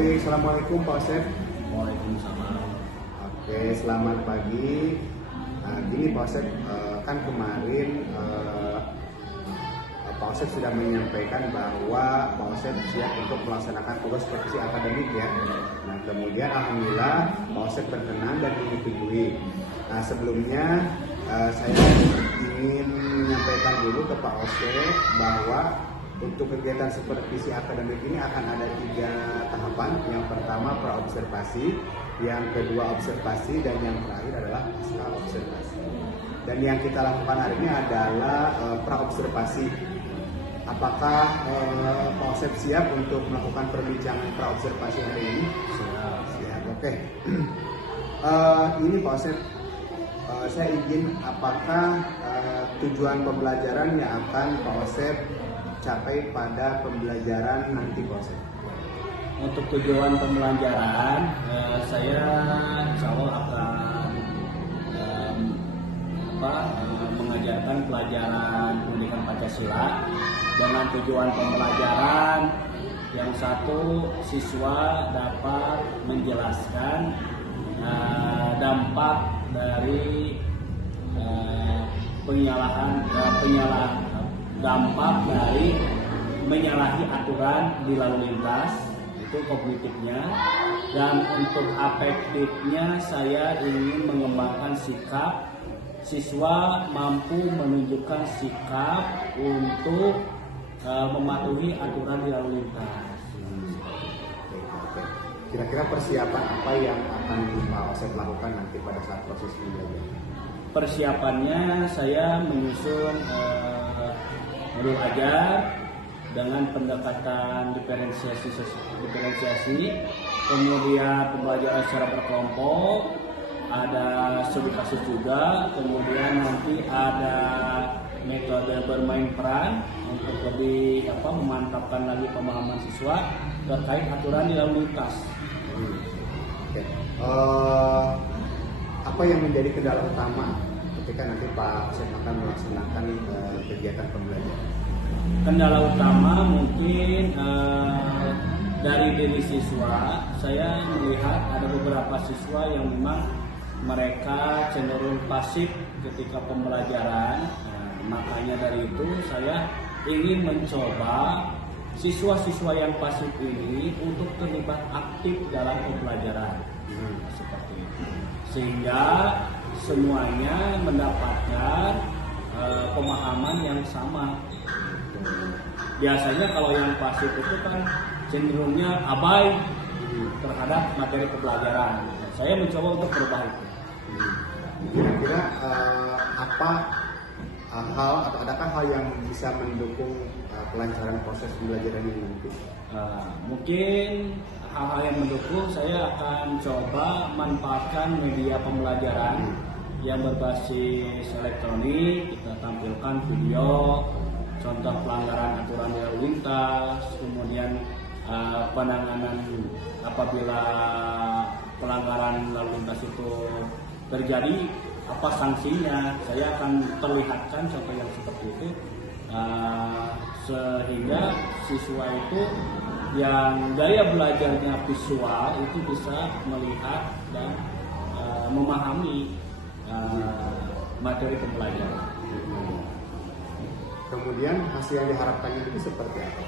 Baik, Assalamualaikum Pak Osep. Waalaikumsalam. Oke, selamat pagi. Gini Pak Osep, kan kemarin Pak Osep sudah menyampaikan bahwa Pak Osep siap untuk melaksanakan tugas supervisi akademik ya. Nah, kemudian alhamdulillah Pak Osep berkenan dan menyetujui. Nah, sebelumnya saya ingin menyampaikan dulu ke Pak Osep bahwa untuk kegiatan supervisi akademik ini akan ada 3 tahapan. Yang pertama praobservasi, yang kedua observasi, dan yang terakhir adalah pasca observasi. Dan yang kita lakukan hari ini adalah praobservasi. Apakah Pak Osep siap untuk melakukan perbincangan praobservasi hari ini? Siap, oke. Ini Pak Osep, saya izin apakah tujuan pembelajaran yang akan Pak Osep capai pada pembelajaran nanti Pak Osep? Untuk tujuan pembelajaran, saya insya Allah akan mengajarkan pelajaran pendidikan Pancasila dengan tujuan pembelajaran yang satu, siswa dapat menjelaskan dampak dari dampak dari menyalahi aturan di lalu lintas, itu kognitifnya. Dan untuk afektifnya, saya ingin mengembangkan sikap siswa mampu menunjukkan sikap untuk mematuhi aturan di lalu lintas. Kira-kira persiapan apa yang akan Pak Osep lakukan nanti pada saat proses pembelajaran? Persiapannya saya menyusun modul ajar dengan pendekatan diferensiasi, kemudian pembelajaran secara berkelompok, ada studi kasus juga, kemudian nanti ada metode bermain peran untuk lebih memantapkan lagi pemahaman siswa terkait aturan di lalu lintas. Oke. Apa yang menjadi kendala utama ketika nanti Pak Osep akan melaksanakan kegiatan pembelajaran? Kendala utama mungkin dari diri siswa. Saya melihat ada beberapa siswa yang memang mereka cenderung pasif ketika pembelajaran. Makanya dari itu saya ingin mencoba siswa-siswa yang pasif ini untuk terlibat aktif dalam pembelajaran. Seperti itu. Sehingga semuanya mendapatkan pemahaman yang sama. Biasanya kalau yang pasif itu kan cenderungnya abai terhadap materi pembelajaran. Saya mencoba untuk berubah itu. Kira-kira apa hal atau adakah hal yang bisa mendukung kelancaran proses pembelajaran ini nanti? Mungkin hal-hal yang mendukung, saya akan coba manfaatkan media pembelajaran yang berbasis elektronik. Kita tampilkan video contoh pelanggaran aturan lalu lintas, kemudian penanganan apabila pelanggaran lalu lintas itu terjadi, apa sanksinya. Saya akan perlihatkan contoh yang seperti itu, sehingga siswa itu yang daya belajarnya visual itu bisa melihat dan memahami materi pembelajaran. Kemudian hasil yang diharapkannya itu seperti apa?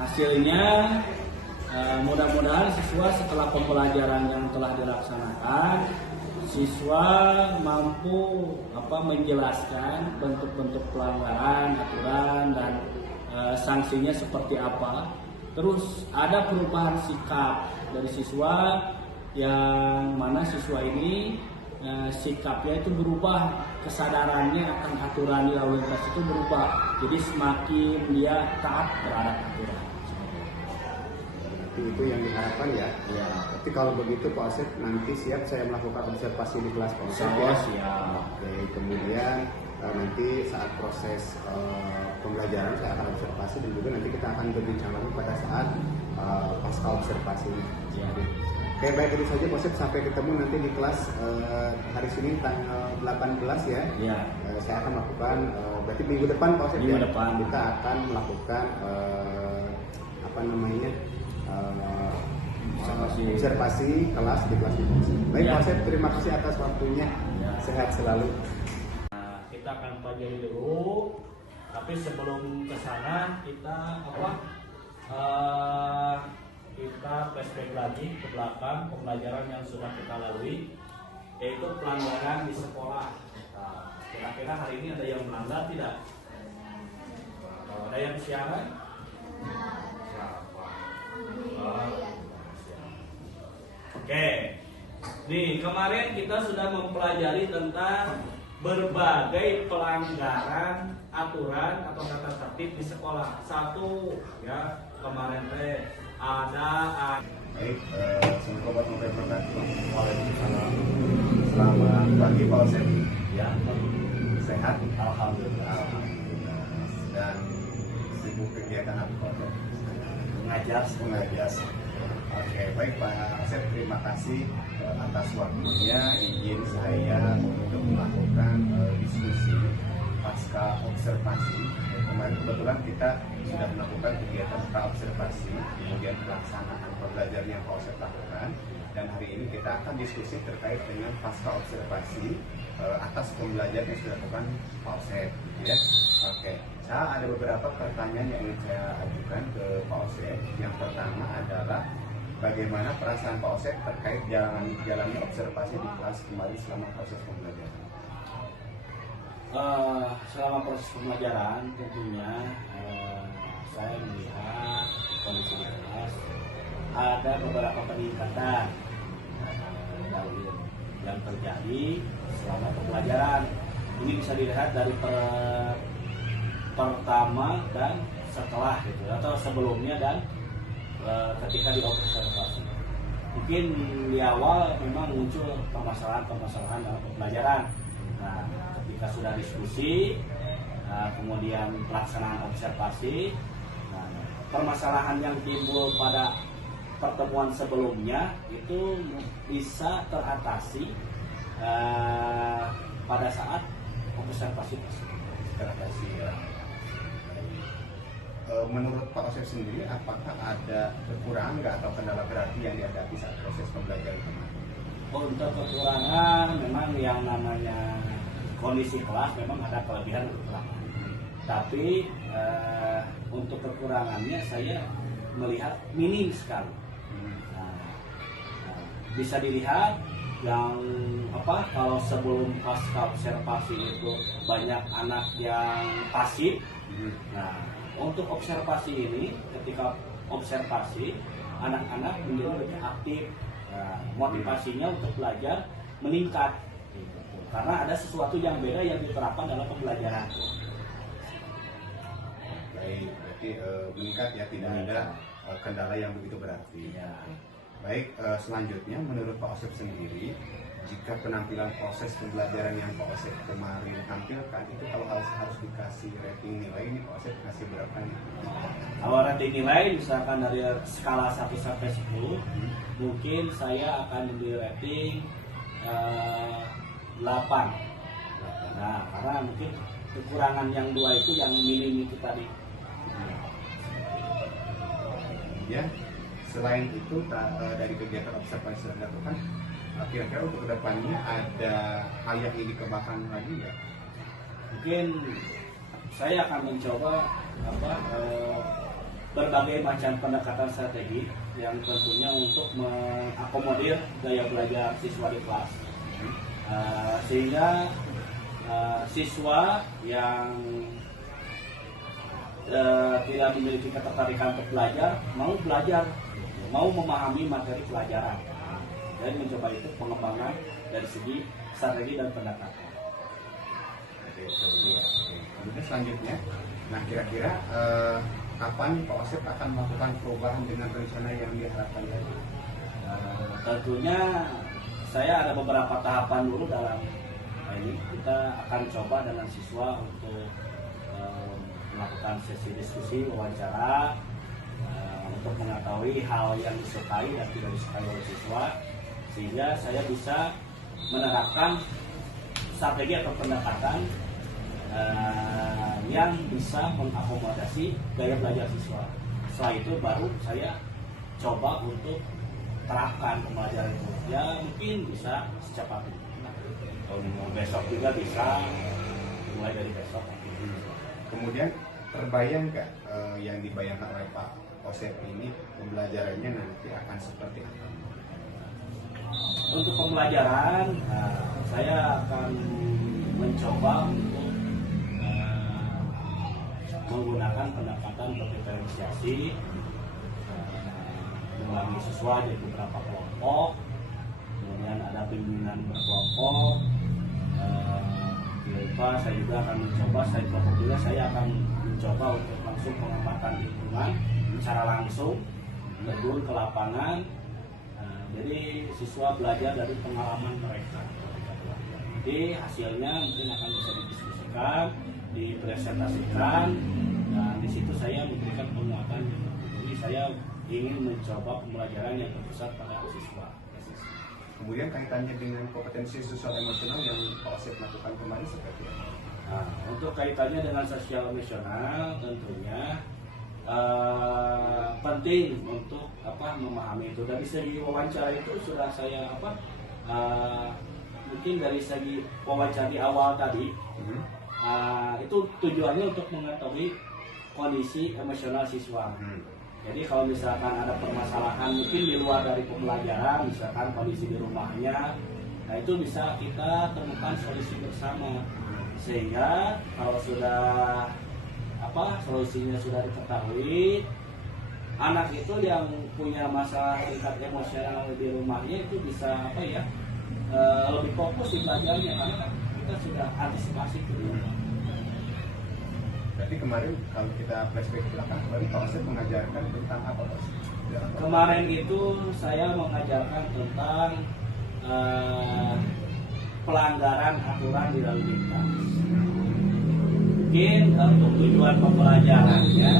Hasilnya mudah-mudahan siswa setelah pembelajaran yang telah dilaksanakan, siswa mampu menjelaskan bentuk-bentuk pelanggaran aturan dan sanksinya seperti apa. Terus ada perubahan sikap dari siswa, yang mana siswa ini sikapnya itu berubah, kesadarannya akan aturan di lalu lintas itu berubah. Jadi semakin dia taat terhadap aturan. Itu yang diharapkan ya. Ya. Tapi kalau begitu Pak Osep nanti siap saya melakukan observasi di kelas Pak Osep ya. Siap. Oke, kemudian nanti saat proses pembelajaran saya akan observasi, dan juga nanti kita akan berbincang lagi pada saat pasca observasi. Ya. Oke, baik, itu saja Pak Osep, sampai ketemu nanti di kelas hari Senin tanggal 18 ya. Ya. Saya akan melakukan berarti minggu depan Pak Osep Minggu ya. depan Kita akan melakukan observasi kelas di kelas divisi. Baik Ya. Pak Asep, terima kasih atas waktunya. Ya. Sehat selalu. Nah, kita akan pelajari dulu, tapi sebelum ke sana kita kita flashback lagi ke belakang pembelajaran yang sudah kita lalui, yaitu pelanggaran di sekolah. Nah, kira-kira hari ini ada yang melanggar tidak? Kalau ada yang siaran? Siapa? Oke. Nih, kemarin kita sudah mempelajari tentang berbagai pelanggaran aturan atau tata tertib di sekolah. Satu, ya, kemarin ada Baik, Assalamualaikum warahmatullahi wabarakatuh. Waalaikumsalam. Selamat pagi Pak Asep. ya, Sehat? alhamdulillah. Alhamdulillah. Dan sibuk kegiatan apa Pak Asep? Mengajar. Oke, baik Pak Asep, terima kasih atas waktunya. Izin saya untuk melakukan diskusi pasca observasi. Kemarin kebetulan kita sudah melakukan kegiatan pra-observasi, kemudian pelaksanaan pembelajaran yang Pak Asep lakukan, dan hari ini kita akan diskusi terkait dengan pasca observasi atas pembelajaran yang sudah dilakukan Pak Asep, ya. Oke, saya ada beberapa pertanyaan yang ingin saya ajukan ke Pak Asep. Yang pertama adalah bagaimana perasaan Pak Asep terkait jalannya observasi di kelas kemarin selama proses pembelajaran? Selama proses pembelajaran tentunya saya melihat kondisi di kelas ada beberapa peningkatan yang terjadi selama pembelajaran. Ini bisa dilihat dari pertama dan setelah gitu, atau sebelumnya dan ketika di observasi. Mungkin di awal memang muncul permasalahan dalam pembelajaran. Nah, ketika sudah diskusi, kemudian pelaksanaan observasi, permasalahan yang timbul pada pertemuan sebelumnya itu bisa teratasi pada saat observasi Teratasi, ya. Menurut Pak Asep sendiri, apakah ada kekurangan nggak atau kendala berarti yang dihadapi saat proses pembelajaran kemarin? Untuk kekurangan, memang yang namanya kondisi kelas memang ada kelebihan dan kekurangan. Tapi untuk kekurangannya saya melihat minim sekali. Bisa dilihat yang kalau sebelum pasca observasi itu banyak anak yang pasif. Nah, untuk observasi ini, ketika observasi anak-anak menjadi lebih aktif. Motivasinya untuk belajar meningkat gitu. Karena ada sesuatu yang beda yang diterapkan dalam pembelajaran. Baik, berarti meningkat ya, tidak ada kendala yang begitu berarti. Ya. Baik, selanjutnya menurut Pak Asep sendiri, jika penampilan proses pembelajaran yang Pak Asep kemarin tampilkan itu kalau harus dikasih rating nilai, ini Pak Asep kasih berapa nih? Kalau rating nilai misalkan dari skala 1 sampai 10, mungkin saya akan di rating 8. Nah, karena mungkin kekurangan yang 2 itu yang minim itu tadi. Ya, selain itu dari kegiatan observasi yang dilakukan, kira-kira untuk kedepannya ada hal yang ingin dikembangkan lagi nggak? Mungkin saya akan mencoba berbagai macam pendekatan strategi yang tentunya untuk mengakomodir gaya belajar siswa di kelas, sehingga siswa yang tidak memiliki ketertarikan untuk belajar, mau memahami materi pelajaran. Dan mencoba itu pengembangan dari segi strategi dan pendekatan. Kemudian selanjutnya, nah kira-kira kapan Pak Asep akan melakukan perubahan dengan rencana yang diharapkan tadi? Tentunya saya ada beberapa tahapan dulu dalam ini. Kita akan coba dengan siswa untuk melakukan sesi diskusi, wawancara, untuk mengetahui hal yang disukai dan tidak disukai oleh siswa, sehingga saya bisa menerapkan strategi atau pendekatan yang bisa mengakomodasi gaya belajar siswa. Setelah itu baru saya coba untuk terapkan pembelajaran itu. Ya mungkin bisa secepatnya. Kalau mau besok juga bisa, mulai dari besok. Kemudian terbayang nggak yang dibayangkan oleh Pak Osep ini pembelajarannya nanti akan seperti apa? Untuk pembelajaran, saya akan mencoba untuk menggunakan pendekatan berdiferensiasi, membagi siswa di beberapa kelompok, kemudian ada bimbingan berkelompok. Saya juga akan mencoba, saya akan mencoba untuk langsung pengamatan lingkungan secara langsung, turun ke lapangan. Jadi siswa belajar dari pengalaman mereka. Jadi hasilnya mungkin akan bisa didiskusikan, dipresentasikan, dan di situ saya memberikan penguatan. Jadi saya ingin mencoba pembelajaran yang berpusat pada siswa. Kemudian kaitannya dengan kompetensi sosial emosional yang Pak Osep lakukan kemarin seperti apa? Nah, untuk kaitannya dengan sosial emosional tentunya penting untuk memahami itu. Dari segi wawancara itu sudah saya mungkin dari segi wawancara di awal tadi itu tujuannya untuk mengetahui kondisi emosional siswa. Jadi kalau misalkan ada permasalahan mungkin di luar dari pembelajaran, misalkan kondisi di rumahnya, nah itu bisa kita temukan solusi bersama. Sehingga kalau sudah solusinya sudah diketahui, anak itu yang punya masalah tingkat emosional di rumahnya itu bisa lebih fokus di belajarnya karena kan kita sudah antisipasi itu. Berarti kemarin kalau kita flashback ke belakang, kemarin Pak Osep mengajarkan tentang apa Pak? Kemarin itu saya mengajarkan tentang pelanggaran aturan di lalu lintas. Mungkin untuk tujuan pembelajarannya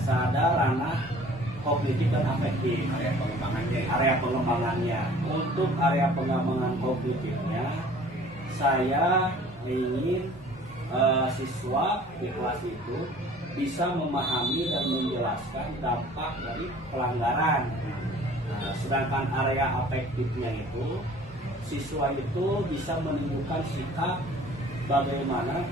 sadar ranah kognitif dan afektif, area pengembangannya. Untuk area pengembangan kognitifnya, saya ingin siswa di kelas itu bisa memahami dan menjelaskan dampak dari pelanggaran. Sedangkan area afektifnya itu, siswa itu bisa menimbulkan sikap bagaimana